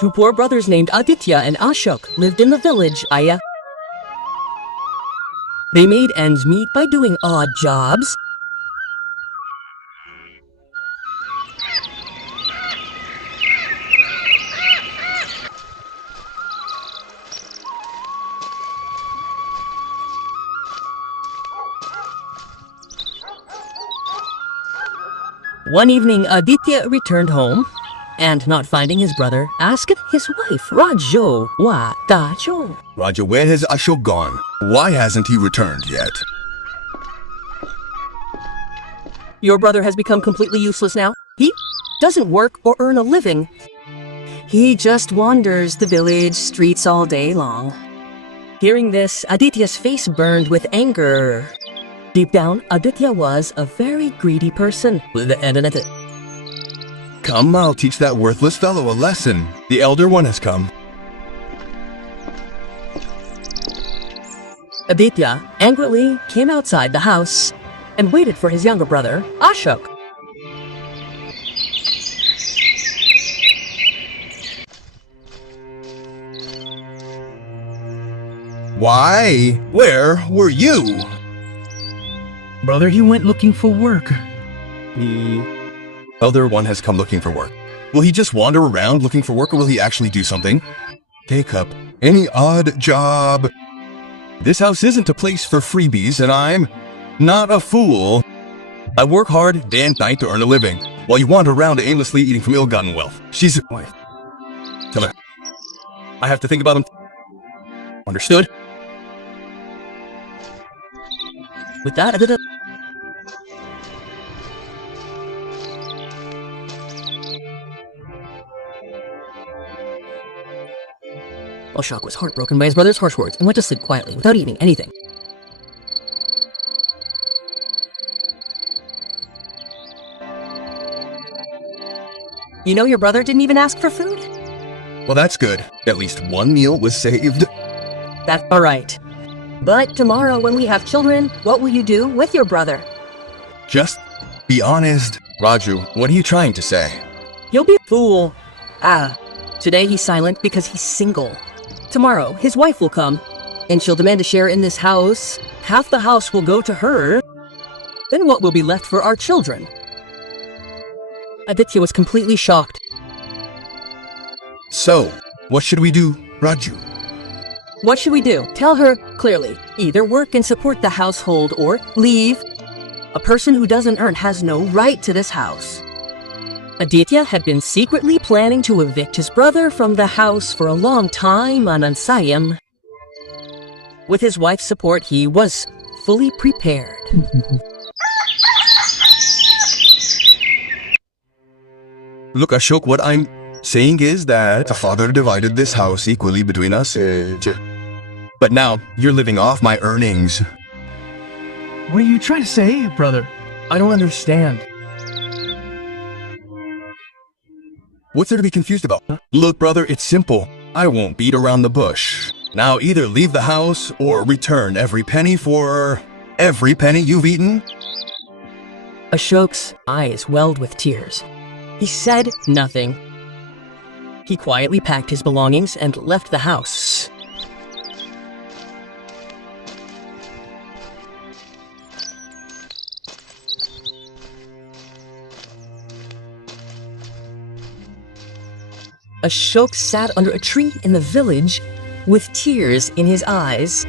Two poor brothers named Aditya and Ashok lived in the village, Aya. They made ends meet by doing odd jobs. One evening, Aditya returned home, and not finding his brother, asked his wife, Raju, wa tacho. Raja, where has Ashok gone? Why hasn't he returned yet? Your brother has become completely useless now. He doesn't work or earn a living. He just wanders the village streets all day long. Hearing this, Aditya's face burned with anger. Deep down, Aditya was a very greedy person. Come, I'll teach that worthless fellow a lesson. The elder one has come. Aditya angrily came outside the house and waited for his younger brother, Ashok. Why? Where were you? Brother, he went looking for work. The elder one has come looking for work. Will he just wander around looking for work, or will he actually do something? Take up any odd job. This house isn't a place for freebies, and I'm not a fool. I work hard day and night to earn a living, while you wander around aimlessly eating from ill-gotten wealth. She's a wife. Tell her. I have to think about him. Understood? With that, Aditya... Ashok was heartbroken by his brother's harsh words and went to sleep quietly without eating anything. You know your brother didn't even ask for food? Well, that's good. At least one meal was saved. That's alright. But tomorrow when we have children, what will you do with your brother? Just be honest. Raju, what are you trying to say? You'll be a fool. Today he's silent because he's single. Tomorrow, his wife will come, and she'll demand a share in this house. Half the house will go to her. Then what will be left for our children? Aditya was completely shocked. So, what should we do, Raju? What should we do? Tell her clearly. Either work and support the household or leave. A person who doesn't earn has no right to this house. Aditya had been secretly planning to evict his brother from the house for a long time on Ansayam. With his wife's support, he was fully prepared. Look, Ashok, what I'm saying is that the father divided this house equally between us. But now, you're living off my earnings. What are you trying to say, brother? I don't understand. What's there to be confused about? Look, brother, it's simple. I won't beat around the bush. Now either leave the house or return every penny for every penny you've eaten. Ashok's eyes welled with tears. He said nothing. He quietly packed his belongings and left the house. Ashok sat under a tree in the village with tears in his eyes.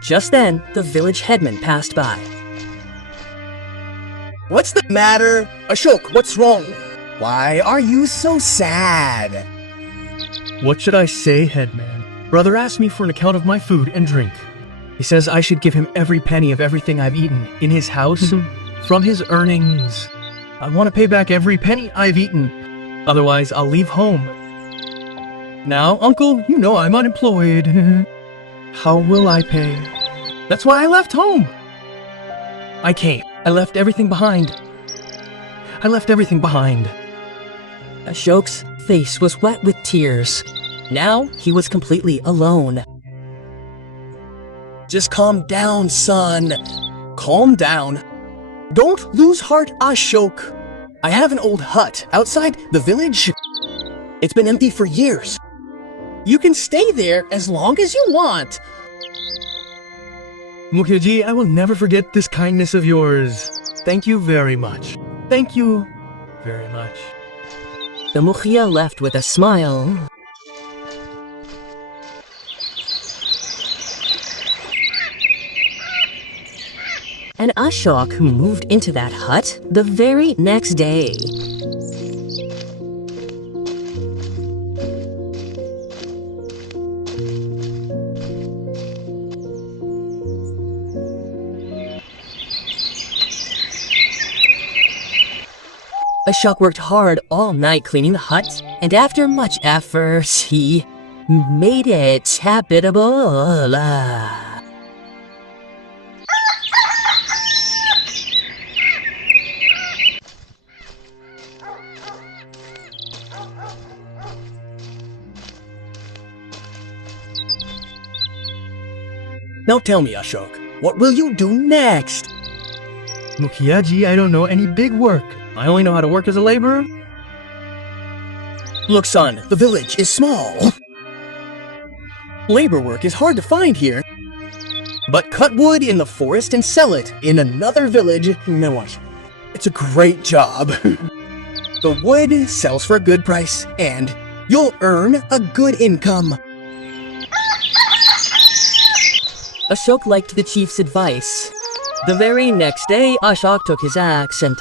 Just then, the village headman passed by. What's the matter? Ashok, what's wrong? Why are you so sad? What should I say, headman? Brother asked me for an account of my food and drink. He says I should give him every penny of everything I've eaten in his house from his earnings. I want to pay back every penny I've eaten. Otherwise, I'll leave home. Now, uncle, you know I'm unemployed. How will I pay? That's why I left home. I came. I left everything behind. Ashok's face was wet with tears. Now he was completely alone. Just calm down, son. Calm down. Don't lose heart, Ashok. I have an old hut outside the village. It's been empty for years. You can stay there as long as you want. Mukhyaji, I will never forget this kindness of yours. Thank you very much. Thank you very much. The Mukhya left with a smile. And Ashok, who moved into that hut the very next day. Ashok worked hard all night cleaning the hut, and after much effort, he made it habitable. Now tell me, Ashok, what will you do next? Mukhyaji, I don't know any big work. I only know how to work as a laborer. Look, son, the village is small. Labor work is hard to find here. But cut wood in the forest and sell it in another village. Now watch. It's a great job. The wood sells for a good price, and you'll earn a good income. Ashok liked the chief's advice. The very next day, Ashok took his axe and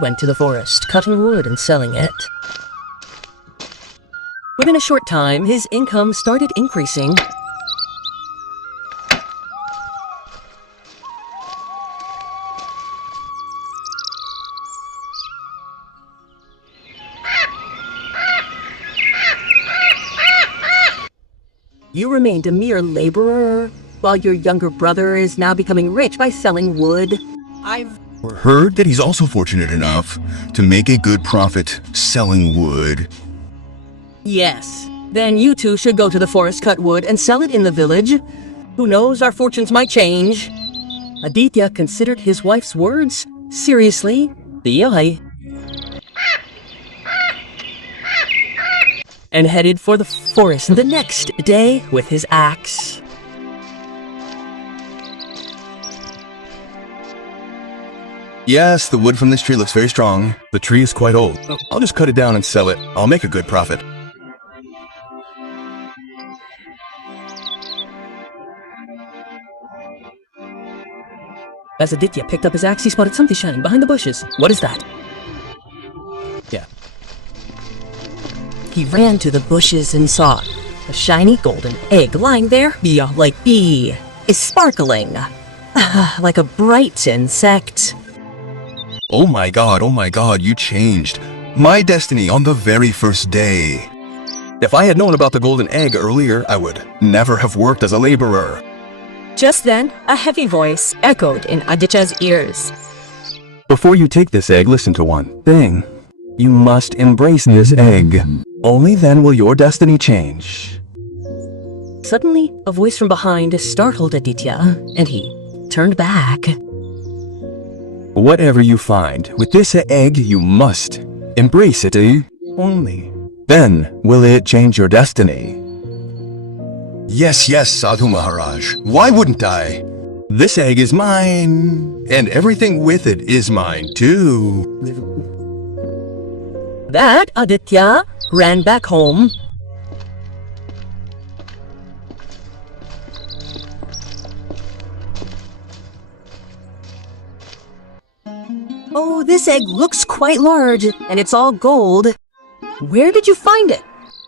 went to the forest, cutting wood and selling it. Within a short time, his income started increasing. You remained a mere laborer, while your younger brother is now becoming rich by selling wood. I've Heard that he's also fortunate enough to make a good profit selling wood. Yes. Then you two should go to the forest, cut wood, and sell it in the village. Who knows, our fortunes might change. Aditya considered his wife's words seriously. And headed for the forest the next day with his axe. Yes, the wood from this tree looks very strong. The tree is quite old. I'll just cut it down and sell it. I'll make a good profit. As Aditya picked up his axe, he spotted something shining behind the bushes. What is that? Yeah. He ran to the bushes and saw a shiny golden egg lying there. Like bee is sparkling. Like a bright insect. Oh my god, you changed my destiny on the very first day. If I had known about the golden egg earlier, I would never have worked as a laborer. Just then, a heavy voice echoed in Aditya's ears. Before you take this egg, listen to one thing. You must embrace this egg. Only then will your destiny change. Suddenly, a voice from behind startled Aditya, and he turned back. Whatever you find with this egg, you must embrace it. Only then will it change your destiny. Yes, Sadhu Maharaj. Why wouldn't I? This egg is mine, and everything with it is mine too. That Aditya ran back home. Oh, this egg looks quite large, and it's all gold. Where did you find it?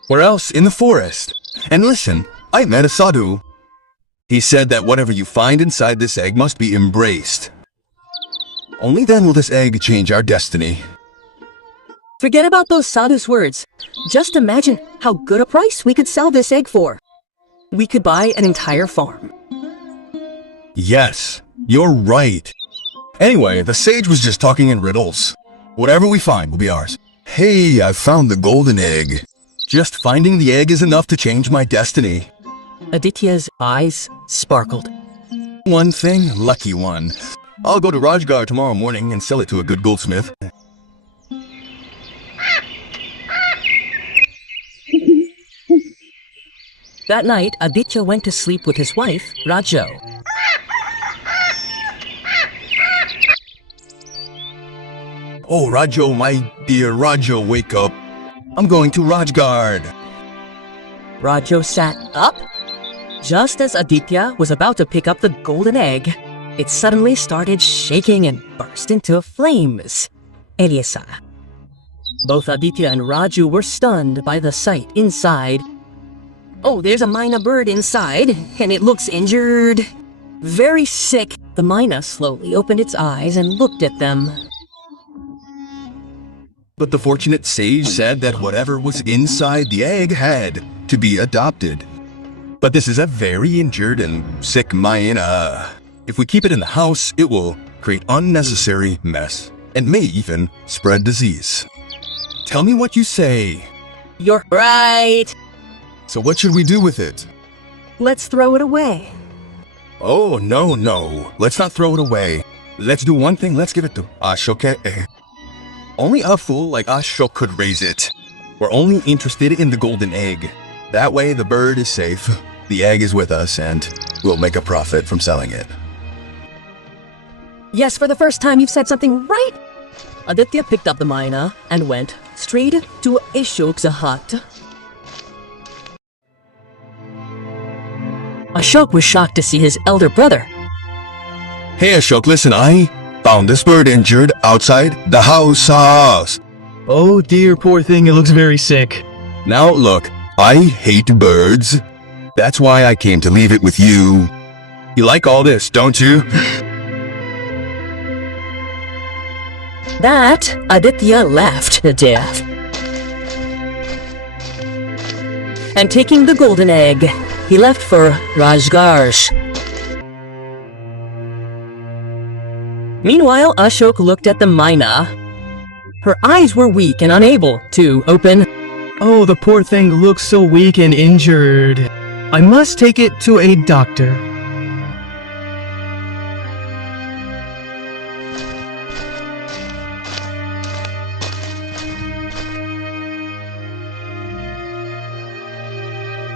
Where else? In the forest. And listen, I met a sadhu. He said that whatever you find inside this egg must be embraced. Only then will this egg change our destiny. Forget about those sadhu's words. Just imagine how good a price we could sell this egg for. We could buy an entire farm. Yes, you're right. Anyway, the sage was just talking in riddles. Whatever we find will be ours. Hey, I found the golden egg. Just finding the egg is enough to change my destiny. Aditya's eyes sparkled. One thing, lucky one. I'll go to Rajgarh tomorrow morning and sell it to a good goldsmith. That night, Aditya went to sleep with his wife, Rajo. Oh, Rajo, my dear Rajo, wake up. I'm going to Rajgard. Rajo sat up. Just as Aditya was about to pick up the golden egg, it suddenly started shaking and burst into flames. Elisa. Both Aditya and Raju were stunned by the sight inside. Oh, there's a Mina bird inside, and it looks injured. Very sick. The Mina slowly opened its eyes and looked at them. But the fortunate sage said that whatever was inside the egg had to be adopted. But this is a very injured and sick Mina. If we keep it in the house, it will create unnecessary mess and may even spread disease. Tell me what you say. You're right. So what should we do with it? Let's throw it away. Oh, no. Let's not throw it away. Let's do one thing. Let's give it to Ashok. Only a fool like Ashok could raise it. We're only interested in the golden egg. That way the bird is safe, the egg is with us, and we'll make a profit from selling it. Yes, for the first time you've said something right. Aditya picked up the Mina and went straight to Ashok's hut. Ashok was shocked to see his elder brother. Hey Ashok, listen, I found this bird injured outside the house. Oh dear, poor thing, it looks very sick. Now look, I hate birds. That's why I came to leave it with you. You like all this, don't you? That Aditya laughed to death. And taking the golden egg, he left for Rajgarh. Meanwhile, Ashok looked at the Mina. Her eyes were weak and unable to open. Oh, the poor thing looks so weak and injured. I must take it to a doctor.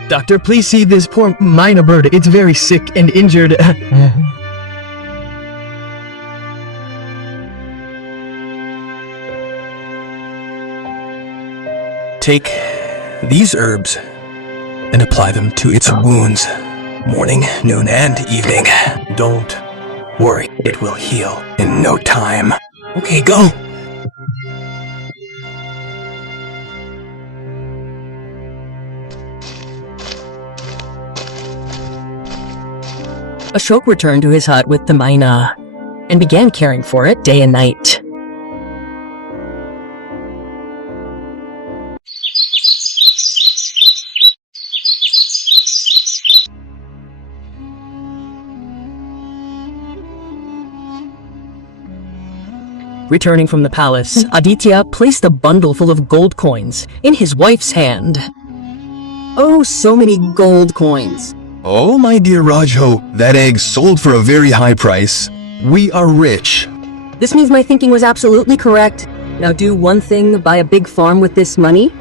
Doctor, please see this poor Mina bird. It's very sick and injured. Take these herbs and apply them to its wounds, morning, noon, and evening. Don't worry, it will heal in no time. Okay, go! Ashok returned to his hut with the Mina and began caring for it day and night. Returning from the palace, Aditya placed a bundle full of gold coins in his wife's hand. Oh, so many gold coins. Oh, my dear Rajo, that egg sold for a very high price. We are rich. This means my thinking was absolutely correct. Now do one thing, buy a big farm with this money.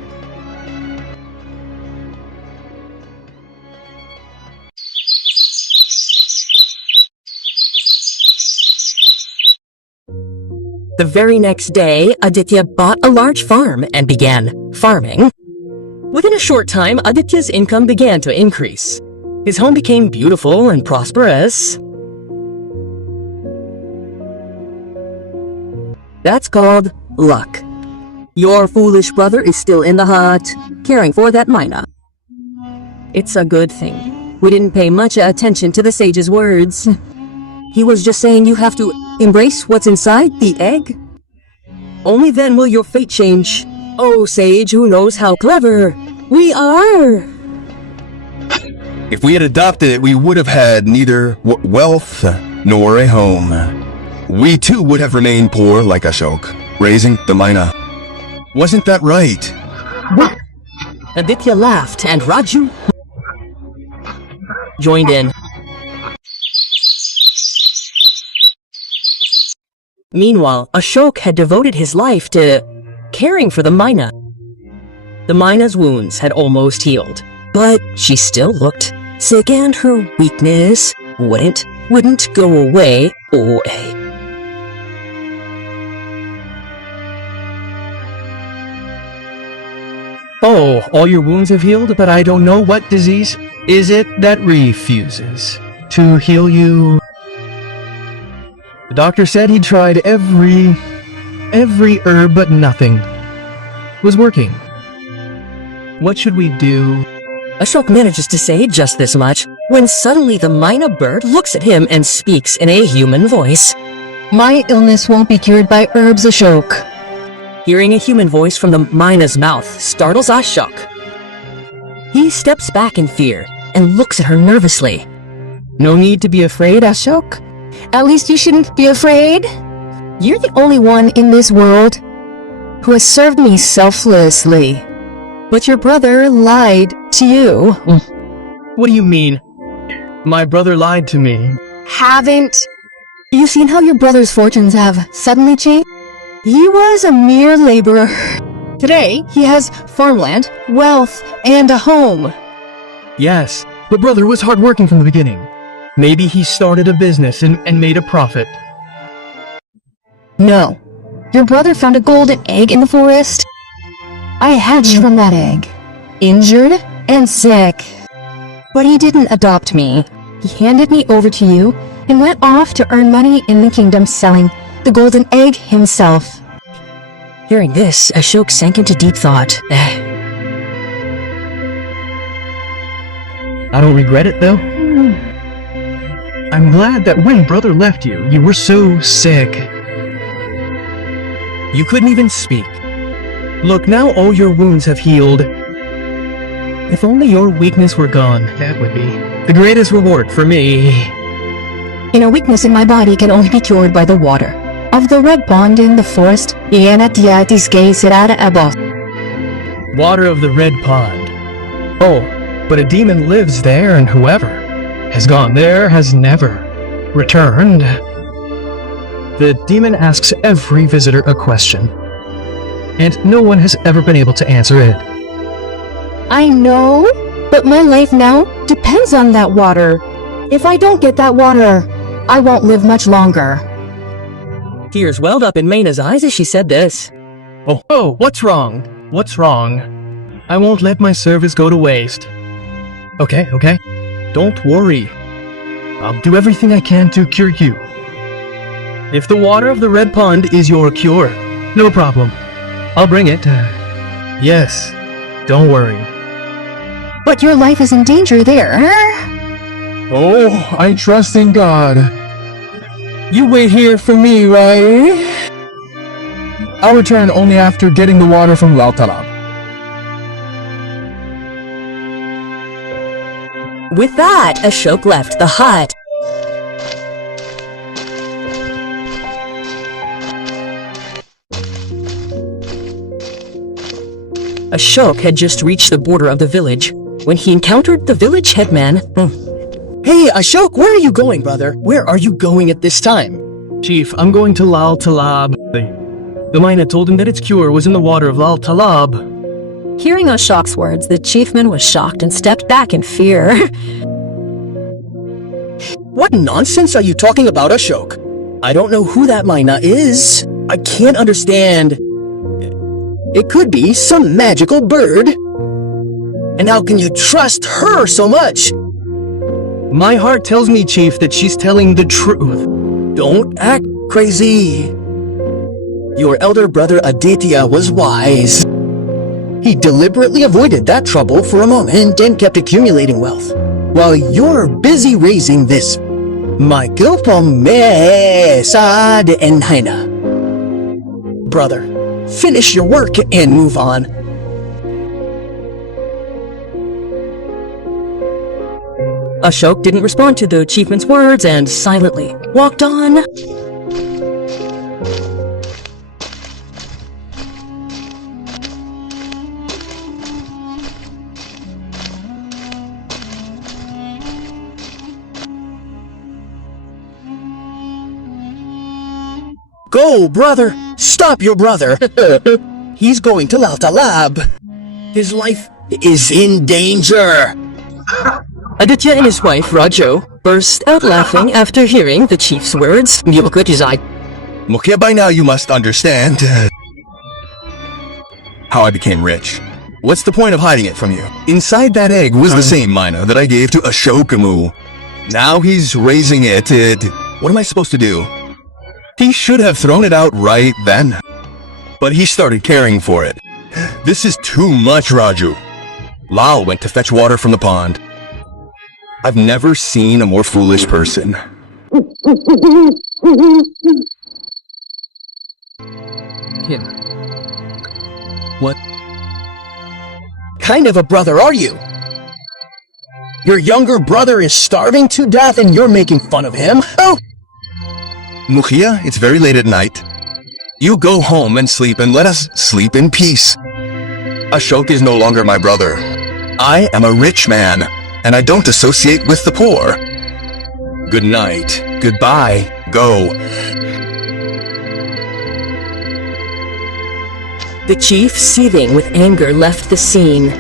The very next day, Aditya bought a large farm and began farming. Within a short time, Aditya's income began to increase. His home became beautiful and prosperous. That's called luck. Your foolish brother is still in the hut, caring for that Mina. It's a good thing. We didn't pay much attention to the sage's words. He was just saying you have to embrace what's inside the egg. Only then will your fate change. Oh, sage, who knows how clever we are? If we had adopted it, we would have had neither wealth nor a home. We too would have remained poor like Ashok, raising the Mina. Wasn't that right? Aditya laughed and Raju joined in. Meanwhile, Ashok had devoted his life to caring for the Mina. The Mina's wounds had almost healed, But she still looked sick and her weakness wouldn't go away. Oh, all your wounds have healed, but I don't know what disease is it that refuses to heal you. The doctor said he tried every herb, but nothing was working. What should we do? Ashok manages to say just this much when suddenly the Myna bird looks at him and speaks in a human voice. My illness won't be cured by herbs, Ashok. Hearing a human voice from the Myna's mouth startles Ashok. He steps back in fear and looks at her nervously. No need to be afraid, Ashok. At least you shouldn't be afraid. You're the only one in this world who has served me selflessly. But your brother lied to you. What do you mean? My brother lied to me. Haven't you seen how your brother's fortunes have suddenly changed? He was a mere laborer. Today, he has farmland, wealth, and a home. Yes, but brother was hardworking from the beginning. Maybe he started a business and made a profit. No. Your brother found a golden egg in the forest. I hatched from that egg, injured and sick. But he didn't adopt me. He handed me over to you and went off to earn money in the kingdom selling the golden egg himself. Hearing this, Ashok sank into deep thought. I don't regret it, though. I'm glad that when brother left you, you were so sick. You couldn't even speak. Look, now all your wounds have healed. If only your weakness were gone, that would be the greatest reward for me. A weakness in my body can only be cured by the water of the red pond in the forest. Water of the red pond. Oh, but a demon lives there, and whoever has gone there has never returned. The demon asks every visitor a question, and no one has ever been able to answer it. I know, but my life now depends on that water. If I don't get that water, I won't live much longer. Tears welled up in Mayna's eyes as she said this. Oh, what's wrong? What's wrong? I won't let my service go to waste. Okay. Don't worry. I'll do everything I can to cure you. If the water of the red pond is your cure, no problem. I'll bring it. Yes, don't worry. But your life is in danger there. Oh, I trust in God. You wait here for me, right? I'll return only after getting the water from Lal Talab. With that, Ashok left the hut. Ashok had just reached the border of the village when he encountered the village headman. Hey, Ashok, where are you going, brother? Where are you going at this time? Chief, I'm going to Lal Talab. The Myna told him that its cure was in the water of Lal Talab. Hearing Ashok's words, the chiefman was shocked and stepped back in fear. What nonsense are you talking about, Ashok? I don't know who that Myna is. I can't understand. It could be some magical bird. And how can you trust her so much? My heart tells me, Chief, that she's telling the truth. Don't act crazy. Your elder brother Aditya was wise. He deliberately avoided that trouble for a moment and kept accumulating wealth, while you're busy raising this Michael Pomesad and Haina. Brother, finish your work and move on. Ashok didn't respond to the chiefman's words and silently walked on. Go, brother! Stop your brother! He's going to Lal Talab. His life is in danger. Aditya and his wife, Rajo, burst out laughing after hearing the chief's words. Mukhya, by now you must understand how I became rich. What's the point of hiding it from you? Inside that egg was the same mina that I gave to Ashokamu. Now he's raising it. What am I supposed to do? He should have thrown it out right then. But he started caring for it. This is too much, Raju. Lal went to fetch water from the pond. I've never seen a more foolish person. What kind of a brother are you? Your younger brother is starving to death and you're making fun of him? Oh! Mukhya, it's very late at night. You go home and sleep and let us sleep in peace. Ashok is no longer my brother. I am a rich man, and I don't associate with the poor. Good night. Goodbye. Go. The chief, seething with anger, left the scene.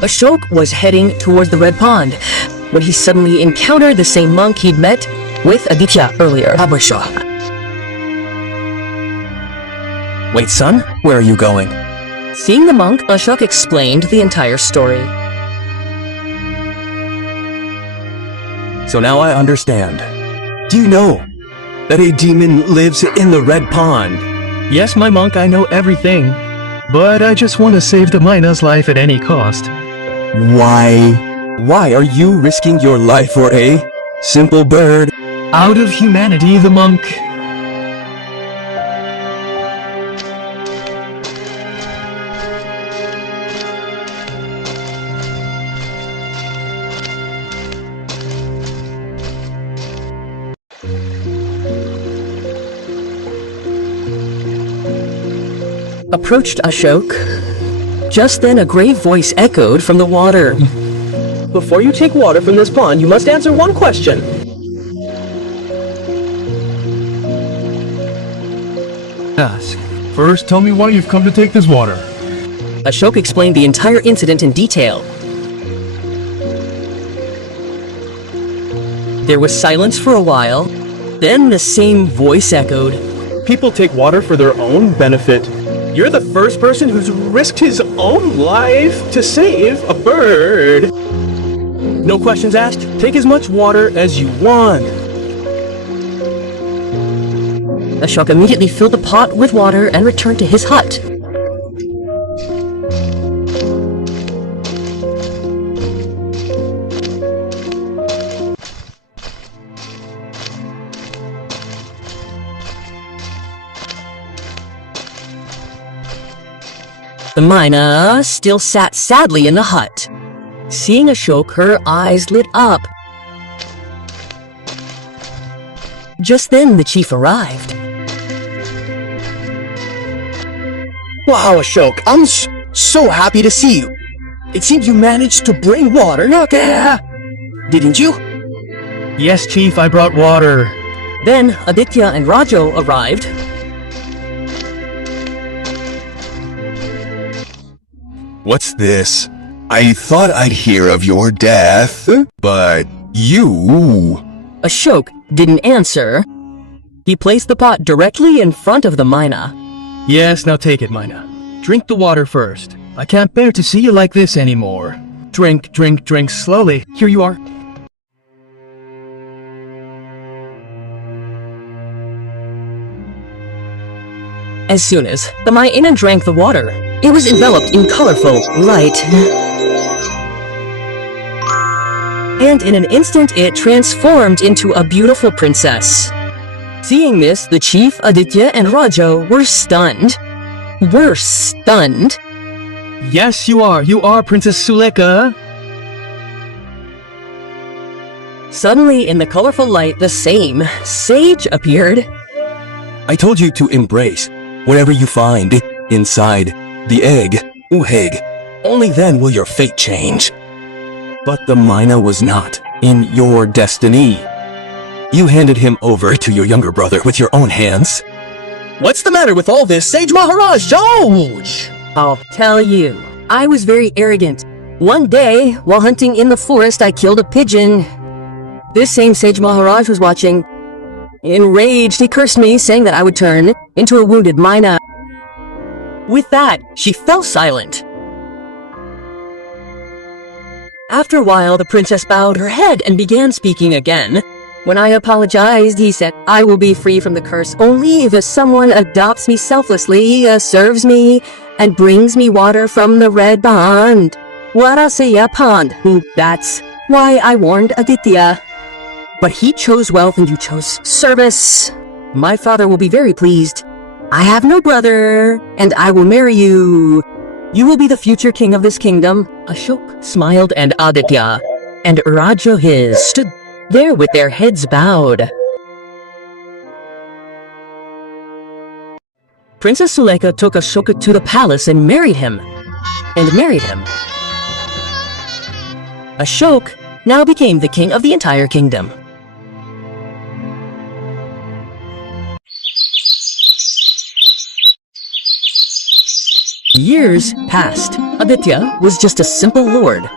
Ashok was heading toward the Red Pond when he suddenly encountered the same monk he'd met with Aditya earlier. Wait, son, where are you going? Seeing the monk, Ashok explained the entire story. So now I understand. Do you know that a demon lives in the Red Pond? Yes, my monk, I know everything. But I just want to save the Mina's life at any cost. Why? Why are you risking your life for a simple bird? Out of humanity, the monk. Approached Ashok. Just then a grave voice echoed from the water. Before you take water from this pond, you must answer one question. Ask. First, tell me why you've come to take this water. Ashok explained the entire incident in detail. There was silence for a while. Then the same voice echoed. People take water for their own benefit. You're the first person who's risked his own life to save a bird. No questions asked. Take as much water as you want. Ashok immediately filled the pot with water and returned to his hut. The Mina still sat sadly in the hut. Seeing Ashok, her eyes lit up. Just then, the chief arrived. Wow, Ashok, I'm so happy to see you. It seems you managed to bring water, didn't you? Yes, chief, I brought water. Then, Aditya and Rajo arrived. What's this? I thought I'd hear of your death, but you... Ashok didn't answer. He placed the pot directly in front of the Mina. Yes, now take it, Mina. Drink the water first. I can't bear to see you like this anymore. Drink, drink, drink slowly. Here you are. As soon as the Mina drank the water, it was enveloped in colorful light. And in an instant, it transformed into a beautiful princess. Seeing this, the chief, Aditya, and Rajo were stunned. Yes, you are. You are Princess Suleka. Suddenly, in the colorful light, the same sage appeared. I told you to embrace whatever you find inside the egg, Uheg. Only then will your fate change. But the mina was not in your destiny. You handed him over to your younger brother with your own hands. What's the matter with all this, Sage Maharaj George? I'll tell you. I was very arrogant. One day, while hunting in the forest, I killed a pigeon. This same Sage Maharaj was watching. Enraged, he cursed me, saying that I would turn into a wounded mina. With that, she fell silent. After a while, the princess bowed her head and began speaking again. When I apologized, he said, I will be free from the curse only if someone adopts me selflessly, serves me, and brings me water from the red pond. Warasaya pond. That's why I warned Aditya. But he chose wealth and you chose service. My father will be very pleased. I have no brother, and I will marry you. You will be the future king of this kingdom. Ashok smiled, and Aditya and Rajohis stood there with their heads bowed. Princess Sulekha took Ashoka to the palace and married him. Ashok now became the king of the entire kingdom. Years passed. Aditya was just a simple lord.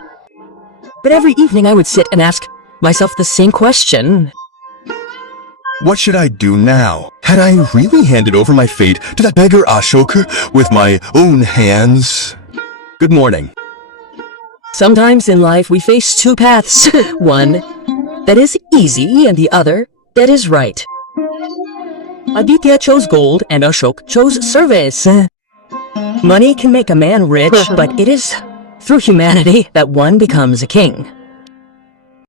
But every evening I would sit and ask myself the same question. What should I do now? Had I really handed over my fate to that beggar Ashoka with my own hands? Good morning. Sometimes in life we face two paths. One that is easy and the other that is right. Aditya chose gold and Ashok chose service. Money can make a man rich, but it is through humanity that one becomes a king.